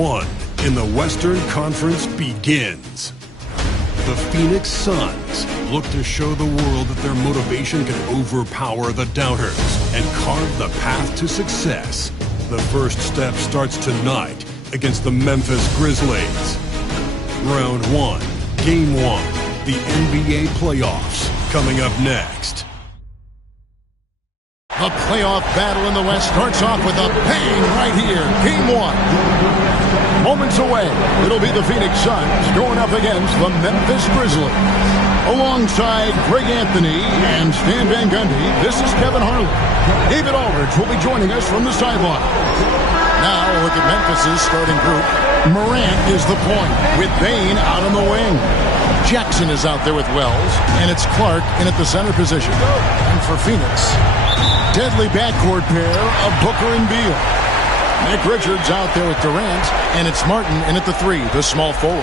one in the Western Conference begins. The Phoenix Suns look to show the world that their motivation can overpower the doubters and carve the path to success. The first step starts tonight against the Memphis Grizzlies. Round one, Game 1, the NBA playoffs, coming up next. The playoff battle in the West starts off with a bang right here. Game 1. Moments away, it'll be the Phoenix Suns going up against the Memphis Grizzlies. Alongside Greg Anthony and Stan Van Gundy, this is Kevin Harlan. David Aldridge will be joining us from the sideline. Now a look at Memphis's starting group. Morant is the point with Bane out on the wing. Jackson is out there with Wells, and it's Clark in at the center position. And for Phoenix, deadly backcourt pair of Booker and Beal. Nick Richards out there with Durant, and it's Martin in at the 3, the small forward.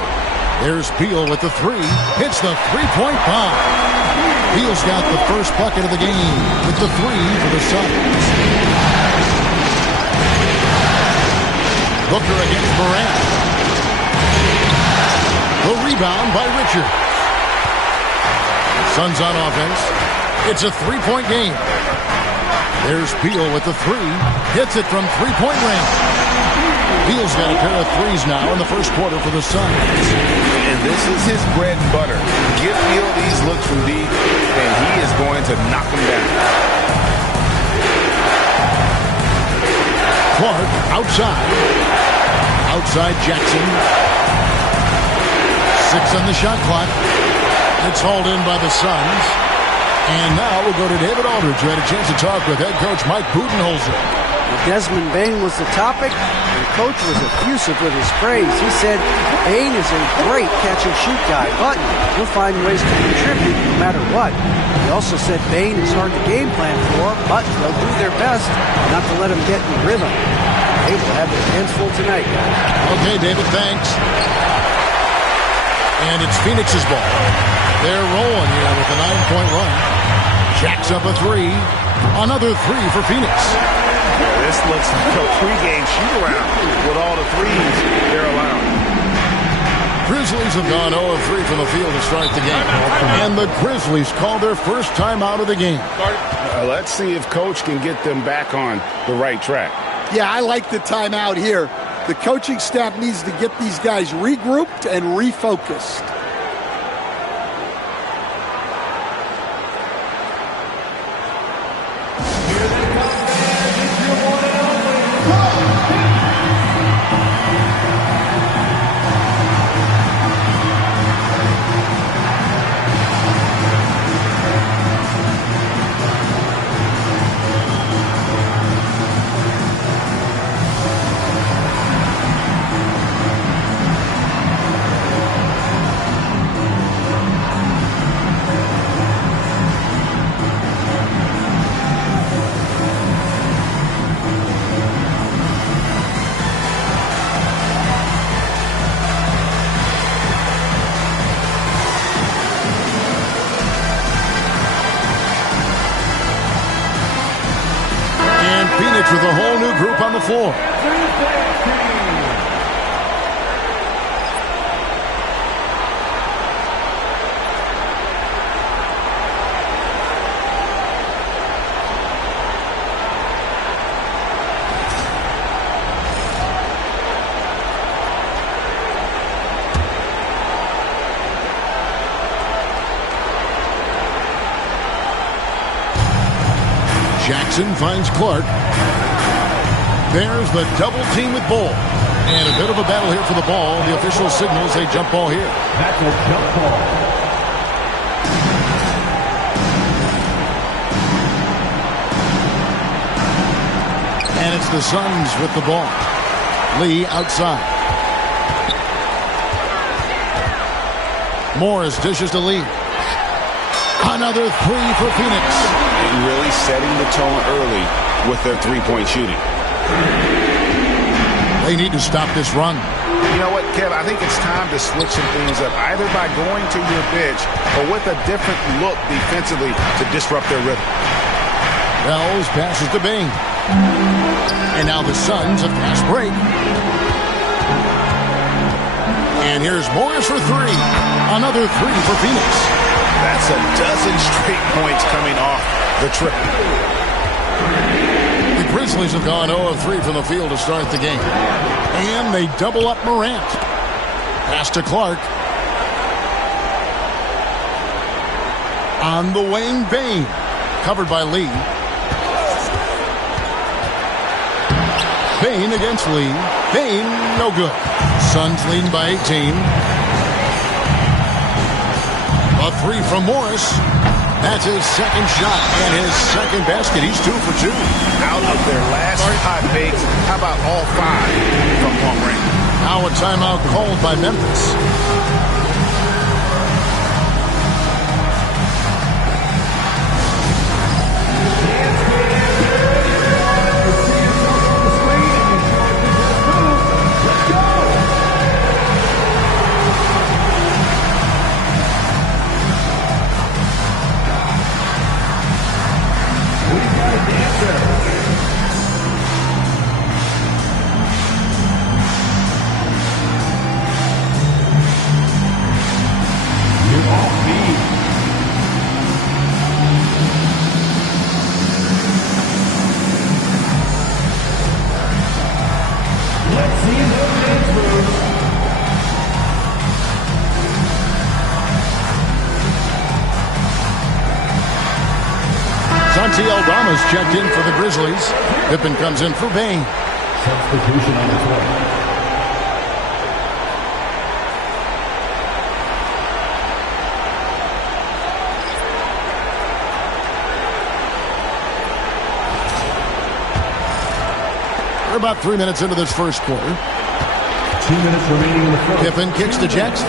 There's Beal with the 3, hits the three-point bomb. Beal's got the first bucket of the game with the 3 for the Suns. Booker against Morant. The rebound by Richards. Suns on offense. It's a three-point game. There's Beal with the 3. Hits it from three-point range. Beal's got a pair of threes now in the first quarter for the Suns. And this is his bread and butter. Give Beal these looks from deep, and he is going to knock them down. Clark outside. Outside Jackson. 6 on the shot clock. It's hauled in by the Suns. And now we'll go to David Aldridge, who had a chance to talk with head coach Mike Budenholzer. Desmond Bane was the topic, and Coach was effusive with his praise. He said Bane is a great catch-and-shoot guy, but he'll find ways to contribute no matter what. He also said Bane is hard to game plan for, but they'll do their best not to let him get in rhythm. They will have their hands full tonight, guys. Okay, David, thanks. And it's Phoenix's ball. They're rolling here with a 9-point run. Jacks up a 3. Another 3 for Phoenix. Yeah, this looks like a pregame shoot-around with all the threes they're allowing. Grizzlies have gone 0-3 from the field to start the game. And the Grizzlies call their first time out of the game. Let's see if Coach can get them back on the right track. Yeah, I like the timeout here. The coaching staff needs to get these guys regrouped and refocused. With a whole new group on the floor. Jackson finds Clark. There's the double team with Ball. And a bit of a battle here for the ball. The official signals a jump ball here. That's a jump ball. And it's the Suns with the ball. Lee outside. Morris dishes to Lee. Another 3 for Phoenix. And really setting the tone early with their three-point shooting. They need to stop this run. You know what, Kev? I think it's time to switch some things up, either by going to your bench or with a different look defensively to disrupt their rhythm. Wells passes to Bing. And now the Suns a fast break. And here's Morris for three. Another three for Phoenix. That's a dozen straight points coming off the triple. The Grizzlies have gone 0 of 3 from the field to start the game. And they double up Morant. Pass to Clark. On the wing, Bain. Covered by Lee. Bain against Lee. Bain, no good. Suns leading by 18. A three from Morris. That's his second shot and his second basket. He's 2 for 2. Out of their last 5 fakes, how about all 5 from long range? Now a timeout called by Memphis. Aldama's checked in for the Grizzlies. Pippen comes in for Bain. Substitution on the floor. We're about 3 minutes into this first quarter. 2 minutes remaining in the fourth. Pippen kicks to Jackson.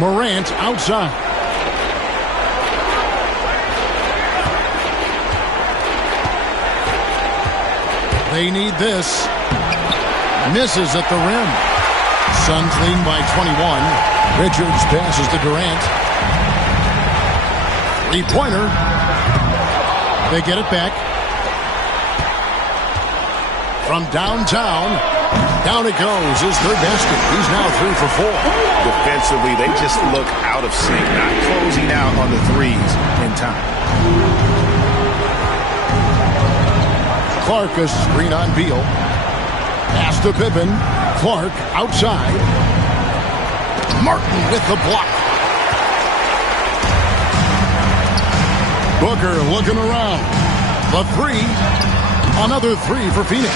Morant outside. They need this. Misses at the rim. Suns lead by 21. Richards passes to Durant. Three-pointer. They get it back. From downtown. Down it goes. His third basket. He's now 3 for 4. Defensively, they just look out of sync, not closing out on the threes in time. Clark a screen on Beal. Pass to Pippen. Clark outside. Martin with the block. Booker looking around. The three. Another three for Phoenix.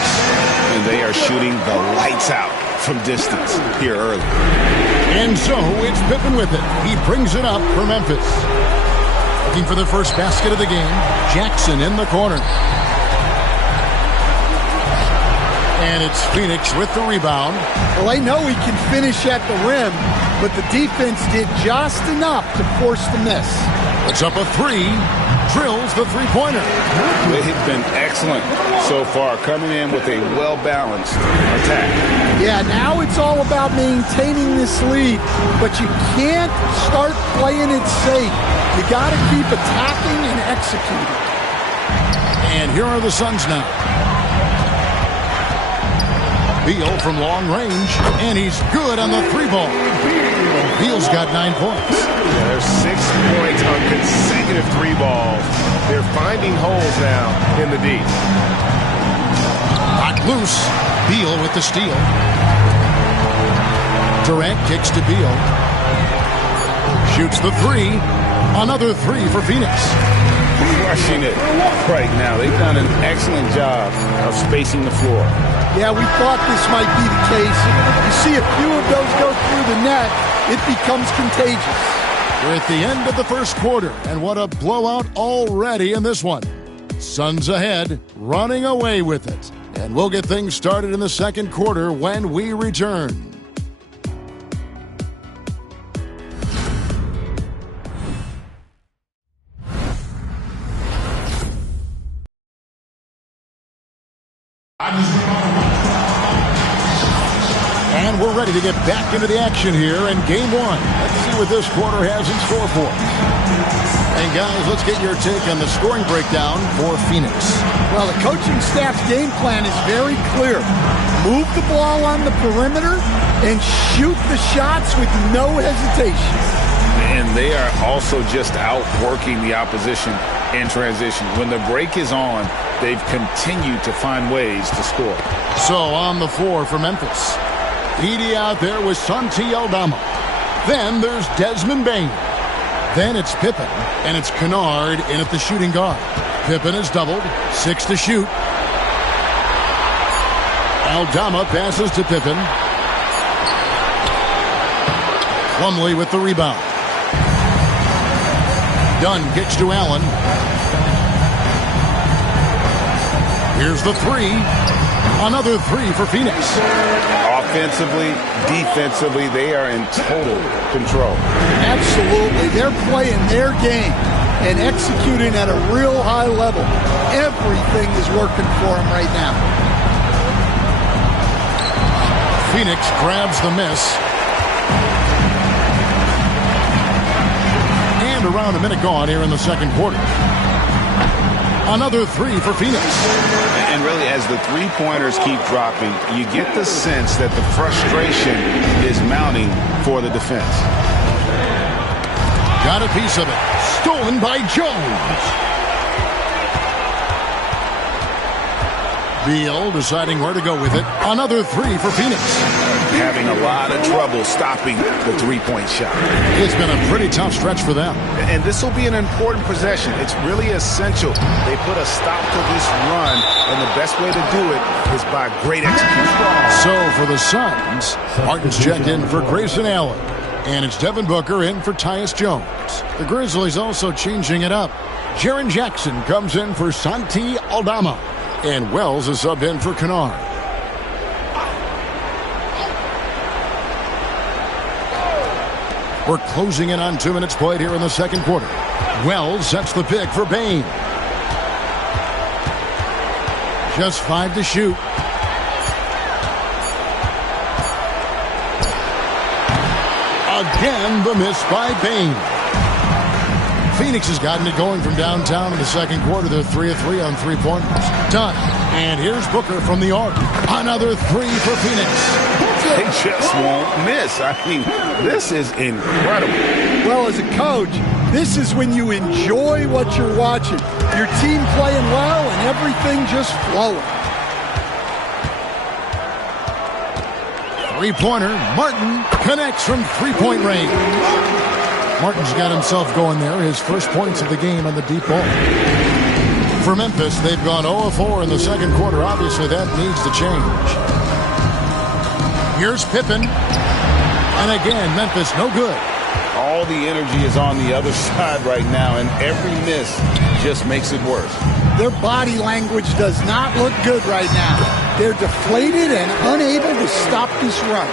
And they are shooting the lights out from distance here early. And so it's Pippen with it. He brings it up for Memphis. Looking for the first basket of the game. Jackson in the corner. And it's Phoenix with the rebound. Well, I know he can finish at the rim, but the defense did just enough to force the miss. Puts up a three. Drills the three-pointer. They've been excellent so far, coming in with a well-balanced attack. Yeah, now it's all about maintaining this lead, but you can't start playing it safe. You got to keep attacking and executing. And here are the Suns now. Beal from long range, and he's good on the three ball. Beal's got 9 points. Yeah, there's 6 points on consecutive three balls. They're finding holes now in the D. Knocked loose. Beal with the steal. Durant kicks to Beal. Shoots the three. Another three for Phoenix. Crushing it right now. They've done an excellent job of spacing the floor. Yeah, we thought this might be the case. You see a few of those go through the net, it becomes contagious. We're at the end of the first quarter, and what a blowout already in this one. Suns ahead, running away with it. And we'll get things started in the second quarter when we return. And we're ready to get back into the action here in game one. Let's see what this quarter has in store for us. And guys, let's get your take on the scoring breakdown for Phoenix. Well, the coaching staff's game plan is very clear. Move the ball on the perimeter and shoot the shots with no hesitation. And they are also just outworking the opposition in transition. When the break is on, they've continued to find ways to score. So on the floor for Memphis, Edey out there with Santi Aldama. Then there's Desmond Bain. Then it's Pippen, and it's Kennard in at the shooting guard. Pippen is doubled, 6 to shoot. Aldama passes to Pippen. Plumlee with the rebound. Dunn kicks to Allen. Here's the three. Another three for Phoenix. Offensively, defensively, they are in total control. Absolutely. They're playing their game and executing at a real high level. Everything is working for them right now. Phoenix grabs the miss. And around a minute gone here in the second quarter. Another three for Phoenix. And really, as the three-pointers keep dropping, you get the sense that the frustration is mounting for the defense. Got a piece of it. Stolen by Jones. Beal deciding where to go with it. Another three for Phoenix. Having a lot of trouble stopping the three-point shot. It's been a pretty tough stretch for them. And this will be an important possession. It's really essential. They put a stop to this run, and the best way to do it is by great execution. So for the Suns, Martin's checked in for Grayson Allen. And it's Devin Booker in for Tyus Jones. The Grizzlies also changing it up. Jaren Jackson comes in for Santi Aldama. And Wells is subbed in for Kennard. We're closing in on 2 minutes played here in the second quarter. Wells sets the pick for Bain. Just 5 to shoot. Again, the miss by Bain. Phoenix has gotten it going from downtown in the second quarter. They're 3 of 3 on three-pointers. Done. And here's Booker from the arc. Another three for Phoenix. They just won't miss. I mean, this is incredible. Well, as a coach, this is when you enjoy what you're watching. Your team playing well and everything just flowing. Three-pointer. Martin connects from three-point range. Martin's got himself going there. His first points of the game on the deep ball. For Memphis, they've gone 0-4 in the second quarter. Obviously, that needs to change. Here's Pippen. And again, Memphis no good. All the energy is on the other side right now, and every miss just makes it worse. Their body language does not look good right now. They're deflated and unable to stop this run.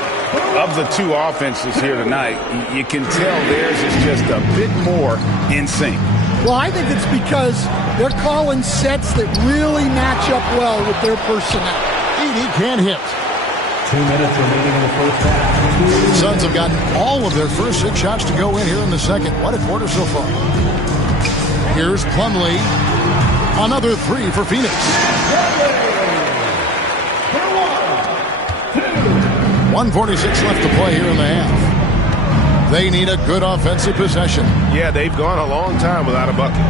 Of the two offenses here tonight, you can tell theirs is just a bit more in sync. Well, I think it's because they're calling sets that really match up well with their personnel. Edey can't hit. 2 minutes remaining in the first half. The Suns have gotten all of their first 6 shots to go in here in the second. What a quarter so far. Here's Plumlee. Another three for Phoenix. 1:46 left to play here in the half. They need a good offensive possession. Yeah, they've gone a long time without a bucket.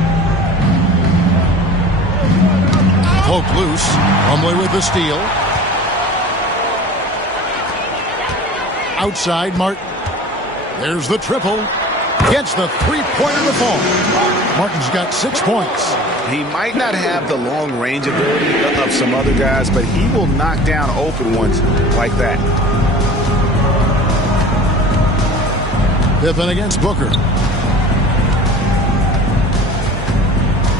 Poke loose. Plumlee with the steal. Outside Martin. There's the triple. Gets the three-pointer to fall. Martin's got 6 points. He might not have the long range ability of some other guys, but he will knock down open ones like that. Pippen against Booker.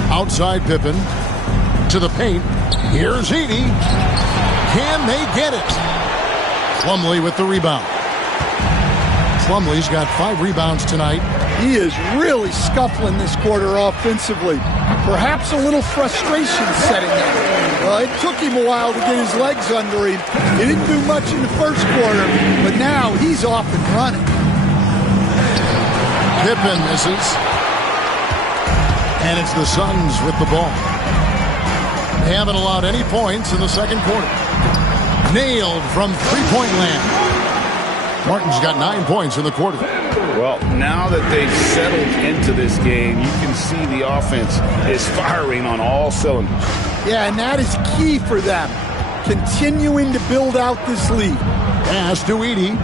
Outside Pippen. To the paint. Here's Edey. Can they get it? Plumlee with the rebound. Plumlee's got 5 rebounds tonight. He is really scuffling this quarter offensively. Perhaps a little frustration setting in. It took him a while to get his legs under him. He didn't do much in the first quarter, but now he's off and running. Pippen misses. And it's the Suns with the ball. They haven't allowed any points in the second quarter. Nailed from three-point land. Martin's got 9 points in the quarter. Well, now that they've settled into this game, you can see the offense is firing on all cylinders. Yeah, and that is key for them, continuing to build out this lead. Pass to Edey.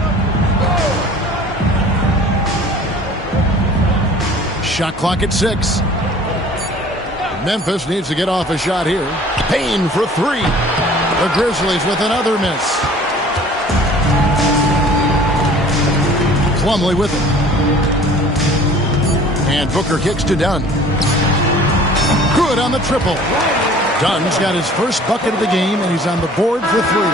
Shot clock at 6. Memphis needs to get off a shot here. Payne for 3. The Grizzlies with another miss. Plumlee with it. And Booker kicks to Dunn. Good on the triple. Dunn's got his first bucket of the game, and he's on the board for 3.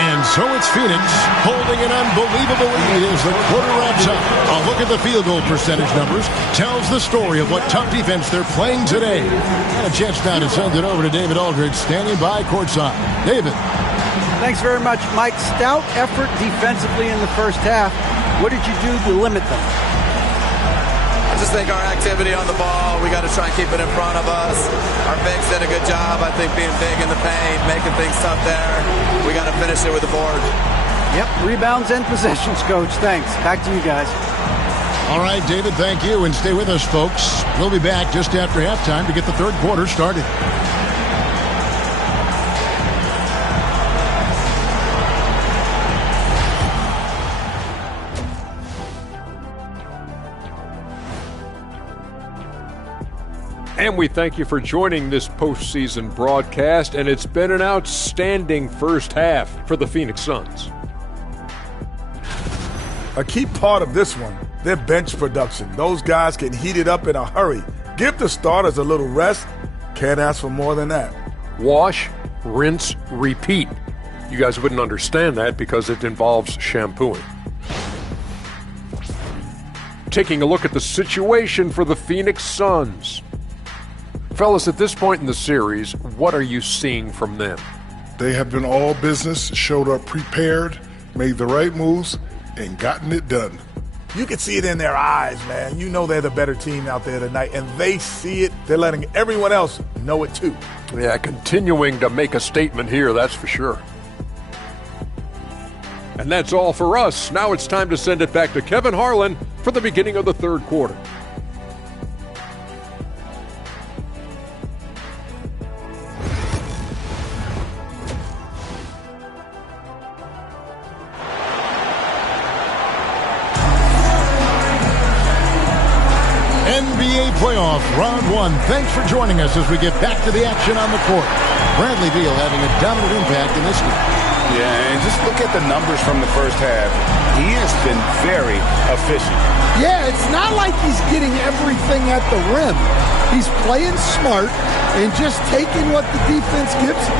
And so it's Phoenix holding an unbelievable lead as the quarter wraps up. A look at the field goal percentage numbers tells the story of what tough defense they're playing today. And a chance now to send it over to David Aldridge, standing by courtside. David. Thanks very much, Mike. Stout effort defensively in the first half. What did you do to limit them? I just think our activity on the ball, we got to try and keep it in front of us. Our bigs did a good job, I think, being big in the paint, making things tough there. We got to finish it with the board. Yep, rebounds and possessions, Coach. Thanks. Back to you guys. All right, David, thank you. And stay with us, folks. We'll be back just after halftime to get the third quarter started. And we thank you for joining this postseason broadcast, and it's been an outstanding first half for the Phoenix Suns. A key part of this one, their bench production. Those guys can heat it up in a hurry. Give the starters a little rest. Can't ask for more than that. Wash, rinse, repeat. You guys wouldn't understand that because it involves shampooing. Taking a look at the situation for the Phoenix Suns. Fellas, at this point in the series, what are you seeing from them? They have been all business, showed up prepared, made the right moves, and gotten it done. You can see it in their eyes, man. You know they're the better team out there tonight, and they see it. They're letting everyone else know it too. Yeah, continuing to make a statement here, that's for sure. And that's all for us. Now it's time to send it back to Kevin Harlan for the beginning of the third quarter. NBA playoff round 1. Thanks for joining us as we get back to the action on the court. Bradley Beal having a dominant impact in this game. Yeah, and just look at the numbers from the first half. He has been very efficient. Yeah, it's not like he's getting everything at the rim. He's playing smart and just taking what the defense gives him.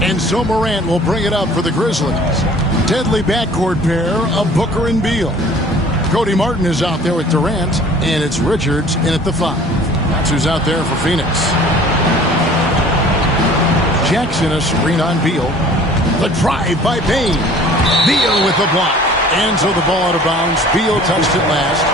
And so Morant will bring it up for the Grizzlies. Deadly backcourt pair of Booker and Beal. Cody Martin is out there with Durant, and it's Richards in at the 5. That's who's out there for Phoenix. Jackson a screen on Beal. The drive by Payne. Beal with the block. And so the ball out of bounds. Beal touched it last.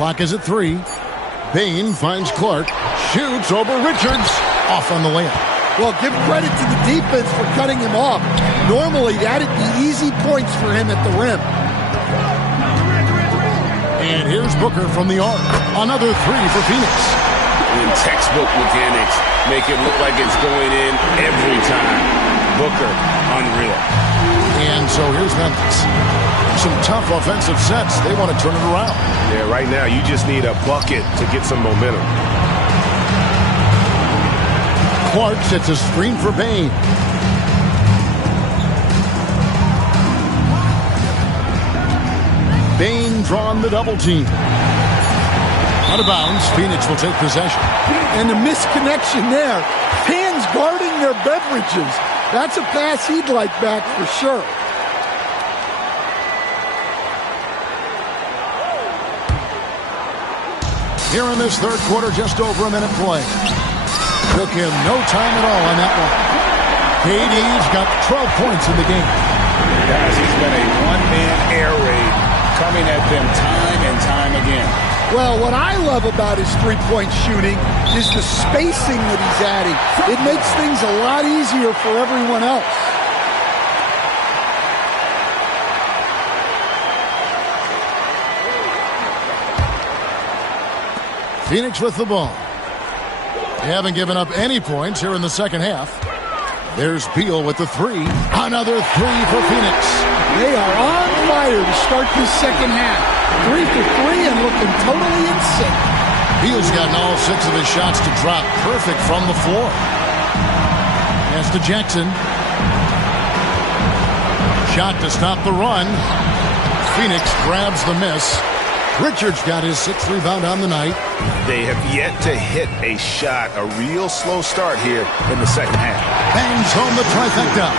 Clock is at 3. Payne finds Clark. Shoots over Richards. Off on the layup. Well, give credit to the defense for cutting him off. Normally, that'd be easy points for him at the rim. And here's Booker from the arc. Another 3 for Phoenix. And textbook mechanics make it look like it's going in every time. Booker, unreal. And so here's Memphis. Some tough offensive sets. They want to turn it around. Yeah, right now you just need a bucket to get some momentum. Clark sets a screen for Bain. Bain drawn the double team. Out of bounds, Phoenix will take possession. And the misconnection there. Fans guarding their beverages. That's a pass he'd like back for sure. Here in this third quarter, just over a minute play. Took him no time at all on that one. KD's got 12 points in the game. Guys, he's been a one-man air raid coming at them time and time again. Well, what I love about his three-point shooting is the spacing that he's adding. It makes things a lot easier for everyone else. Phoenix with the ball. They haven't given up any points here in the second half. There's Beal with the three. Another three for Phoenix. They are on fire to start this second half. 3 for 3 and looking totally in sync. Beal's gotten all 6 of his shots to drop perfect from the floor. Pass to Jackson. Shot to stop the run. Phoenix grabs the miss. Richards got his 6th rebound on the night. They have yet to hit a shot, a real slow start here in the second half. Bangs home the trifecta.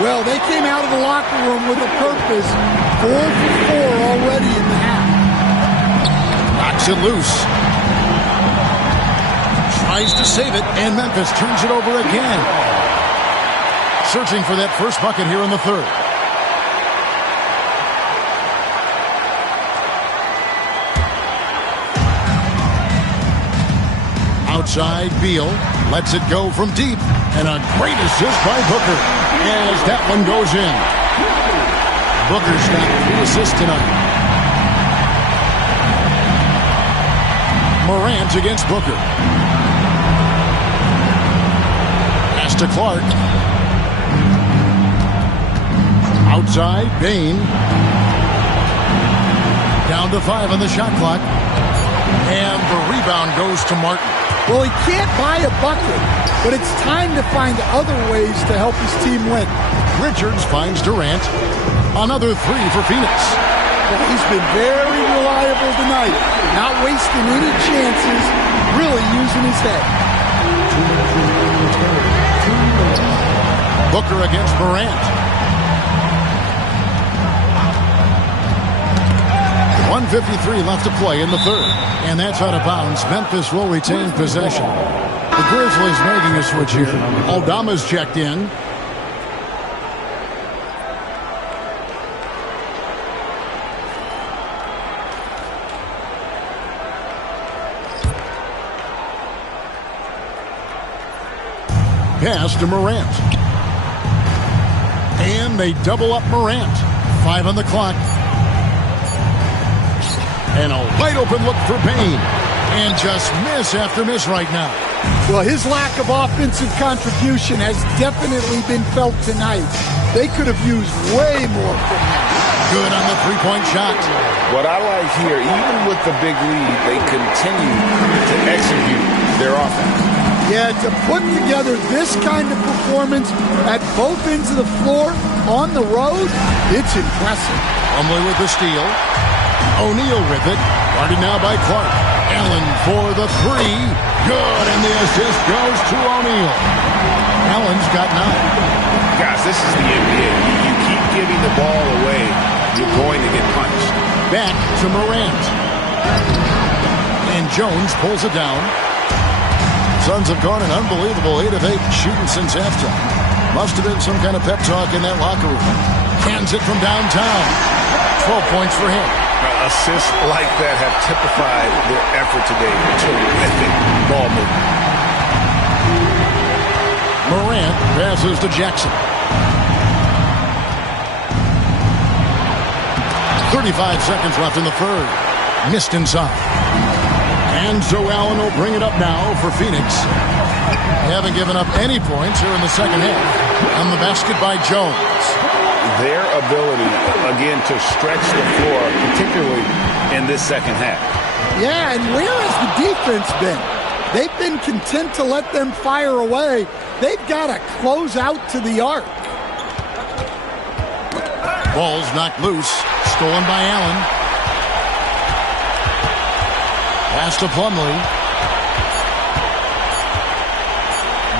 Well, they came out of the locker room with a purpose. 4 for 4 already in the half. Knocks it loose. Tries to save it, and Memphis turns it over again. Searching for that first bucket here in the third. Outside, Beal lets it go from deep, and a great assist by Booker as that one goes in. Booker's got 3 assists tonight. Morant against Booker. Pass to Clark. Outside, Bain. Down to 5 on the shot clock. And the rebound goes to Martin. Well, he can't buy a bucket, but it's time to find other ways to help his team win. Richards finds Durant. Another 3 for Phoenix. Well, he's been very reliable tonight. Not wasting any chances, really using his head. Booker against Morant. 1:53 left to play in the third. And that's out of bounds. Memphis will retain possession. The Grizzlies making a switch here. Aldama's checked in. Pass to Morant. And they double up Morant. 5 on the clock. And a wide open look for Bain. And just miss after miss right now. Well, his lack of offensive contribution has definitely been felt tonight. They could have used way more from him. Good on the three-point shot. What I like here, even with the big lead, they continue to execute their offense. Yeah, to put together this kind of performance at both ends of the floor on the road, it's impressive. Plumlee with the steal. O'Neal with it. Guarded now by Clark. Allen for the 3. Good, and the assist goes to O'Neal. Allen's got 9. Guys, this is the NBA. You keep giving the ball away, you're going to get punched. Back to Morant. And Jones pulls it down. Suns have gone an unbelievable 8 of 8 shooting since halftime. Must have been some kind of pep talk in that locker room. Cans it from downtown. 12 points for him. Assists like that have typified their effort today. Terrific ball movement. Morant passes to Jackson. 35 seconds left in the third. Missed inside. And so Allen will bring it up now for Phoenix. They haven't given up any points here in the second half. On the basket by Jones. Their ability, again, to stretch the floor, particularly in this second half. Yeah, and where has the defense been? They've been content to let them fire away. They've got to close out to the arc. Ball's knocked loose. Stolen by Allen. Pass to Plumlee.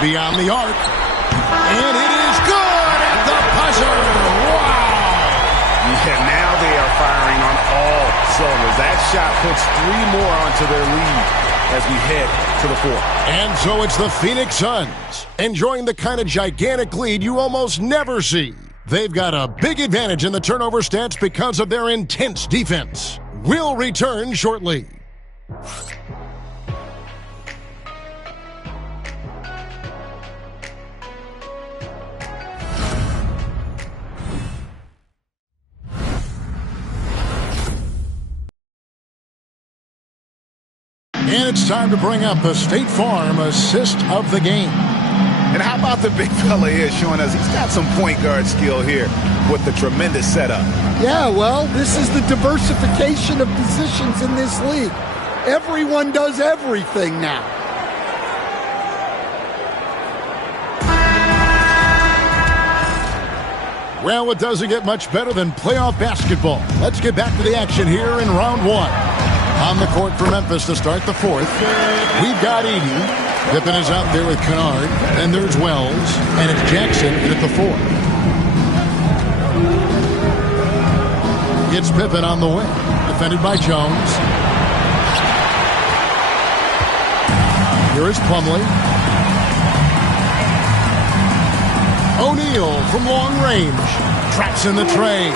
Beyond the arc. And it is good at the buzzer. Wow! Yeah, now they are firing on all cylinders. That shot puts 3 more onto their lead as we head to the 4th. And so it's the Phoenix Suns enjoying the kind of gigantic lead you almost never see. They've got a big advantage in the turnover stats because of their intense defense. We'll return shortly. And it's time to bring up the State Farm assist of the game. And how about the big fella here showing us he's got some point guard skill here with the tremendous setup. Yeah, well, this is the diversification of positions in this league. Everyone does everything now. Well, it doesn't get much better than playoff basketball. Let's get back to the action here in round 1. On the court for Memphis to start the 4th. We've got Edey. Pippen is out there with Kennard. Then there's Wells. And it's Jackson at the 4. It's Pippen on the wing. Defended by Jones. Here is Plumlee. O'Neal from long range. Traps in the tray.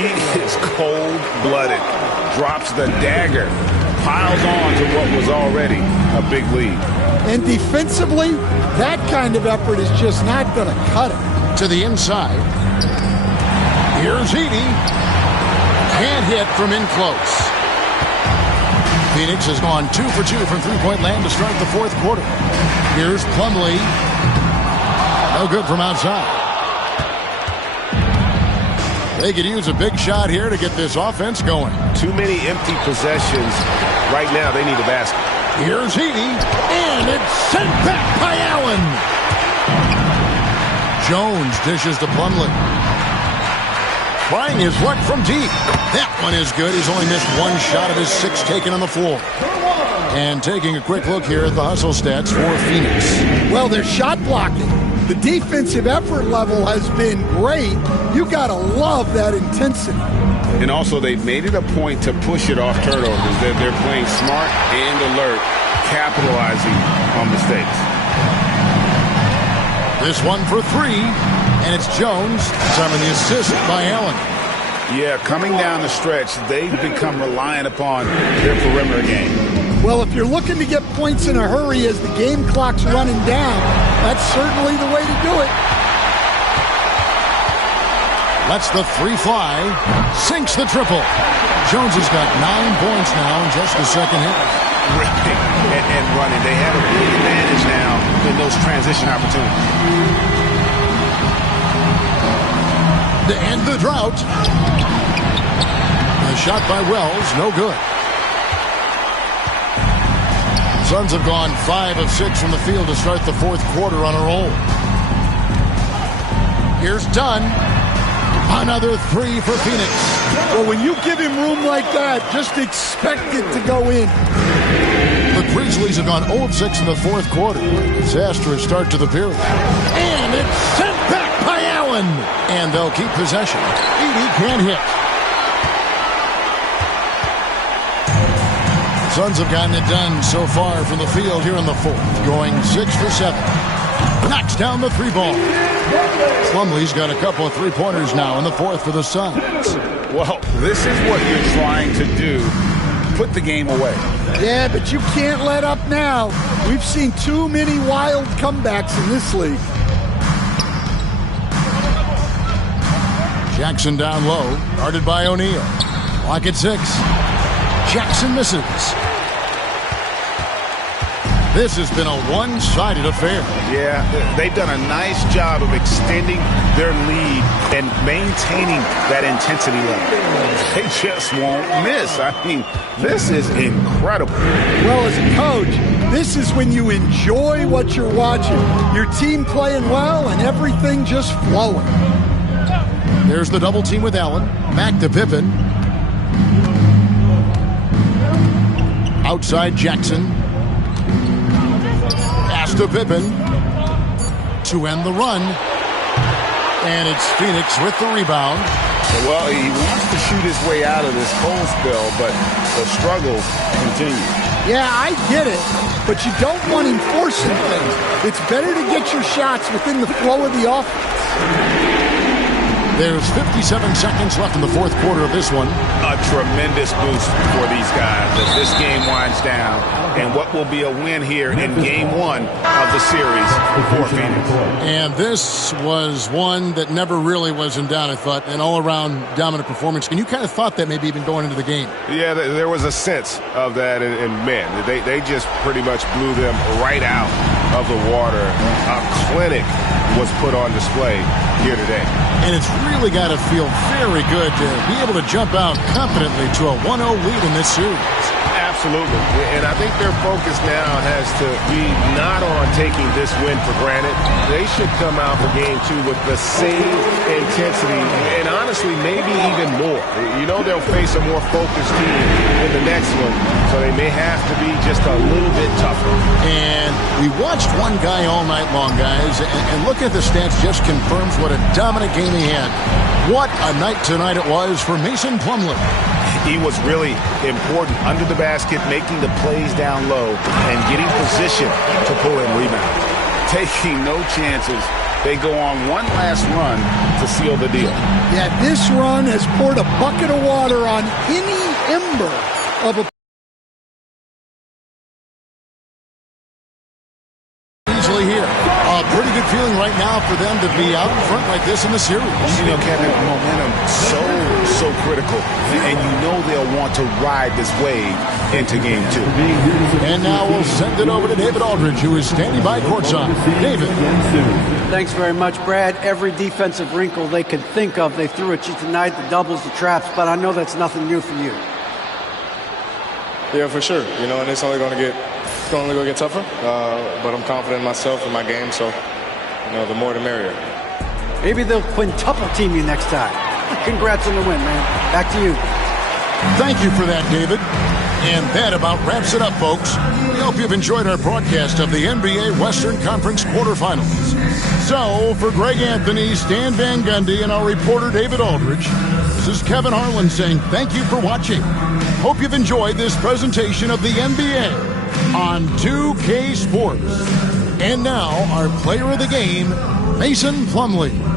He is cold-blooded. Drops the dagger. Piles on to what was already a big lead. And defensively, that kind of effort is just not going to cut it. To the inside. Here's Edey. Can't hit from in close. Phoenix has gone 2 for 2 from three-point land to start the 4th quarter. Here's Plumlee. No good from outside. They could use a big shot here to get this offense going. Too many empty possessions. Right now, they need a basket. Here's Edey. And it's sent back by Allen. Jones dishes to Plumlee. Trying his luck from deep. That one is good. He's only missed 1 shot of his 6 taken on the floor. And taking a quick look here at the hustle stats for Phoenix. Well, they're shot blocking. The defensive effort level has been great. You got to love that intensity. And also, they've made it a point to push it off turnovers. They're playing smart and alert, capitalizing on mistakes. This one for 3, and it's Jones. Summing the assist by Allen. Yeah, coming down the stretch, they've become reliant upon their perimeter game. Well, if you're looking to get points in a hurry as the game clock's running down, that's certainly the way to do it. Lets the 3 fly. Sinks the triple. Jones has got 9 points now in just the second hit. Ripping and running. They have a big advantage now in those transition opportunities. To end the drought. A shot by Wells, no good. Suns have gone 5 of 6 from the field to start the 4th quarter on a roll. Here's Dunn. Another 3 for Phoenix. Well, when you give him room like that, just expect it to go in. The Grizzlies have gone 0 of 6 in the 4th quarter. Disastrous start to the period. And it's sent back by Allen. And they'll keep possession. Edey can't hit. Suns have gotten it done so far from the field here in the 4th, going 6 for 7. Knocks down the 3 ball. Plumlee's got a couple of 3-pointers now in the 4th for the Suns. Well, this is what you're trying to do. Put the game away. Yeah, but you can't let up now. We've seen too many wild comebacks in this league. Jackson down low, guarded by O'Neal. Clock at 6. Jackson misses. This has been a one-sided affair. Yeah, they've done a nice job of extending their lead and maintaining that intensity level. They just won't miss. I mean, this is incredible. Well, as a coach, This is when you enjoy what you're watching. Your team playing well and everything just flowing. There's the double team with Allen. Back to Pippen. Outside Jackson. Pass to Pippen to end the run. And it's Phoenix with the rebound. Well, he wants to shoot his way out of this cold spell, but the struggle continues. Yeah, I get it, but you don't want him forcing things. It's better to get your shots within the flow of the offense. There's 57 seconds left in the fourth quarter of this one. A tremendous boost for these guys as this game winds down, and what will be a win here in game one of the series for Phoenix. And this was one that never really was in doubt, I thought, an all-around dominant performance. And you kind of thought that maybe even going into the game. Yeah, there was a sense of that, and man, they just pretty much blew them right out of the water. A clinic was put on display here today. And it's really got to feel very good to be able to jump out confidently to a 1-0 lead in this series. Absolutely. And I think their focus now has to be not on taking this win for granted. They should come out for game two with the same intensity and honestly maybe even more. You know they'll face a more focused team in the next one, so they may have to be just a little bit tougher. And we watched one guy all night long, guys, and looking at the stats just confirms what a dominant game he had. What a night tonight it was for Mason Plumlee. He was really important under the basket, making the plays down low and getting position to pull in rebounds. Taking no chances. They go on one last run to seal the deal. Yeah, this run has poured a bucket of water on any ember of a easily here. A pretty good feeling right now for them to be out in front like this in the series. You know, Kevin, momentum so critical, and you know they'll want to ride this wave into game two. And now we'll send it over to David Aldridge, who is standing by courtside. David. Thanks very much, Brad. Every defensive wrinkle they could think of, they threw at you tonight, the doubles, the traps, but I know that's nothing new for you. Yeah, for sure. You know, and it's only going to get tougher. But I'm confident in myself and my game, so you know, the more the merrier. Maybe they'll quintuple team you next time. Congrats on the win, man. Back to you. Thank you for that, David. And that about wraps it up, folks. We hope you've enjoyed our broadcast of the NBA Western Conference Quarterfinals. So, for Greg Anthony, Stan Van Gundy, and our reporter David Aldridge, this is Kevin Harlan saying thank you for watching. Hope you've enjoyed this presentation of the NBA on 2K Sports. And now, our player of the game, Mason Plumlee.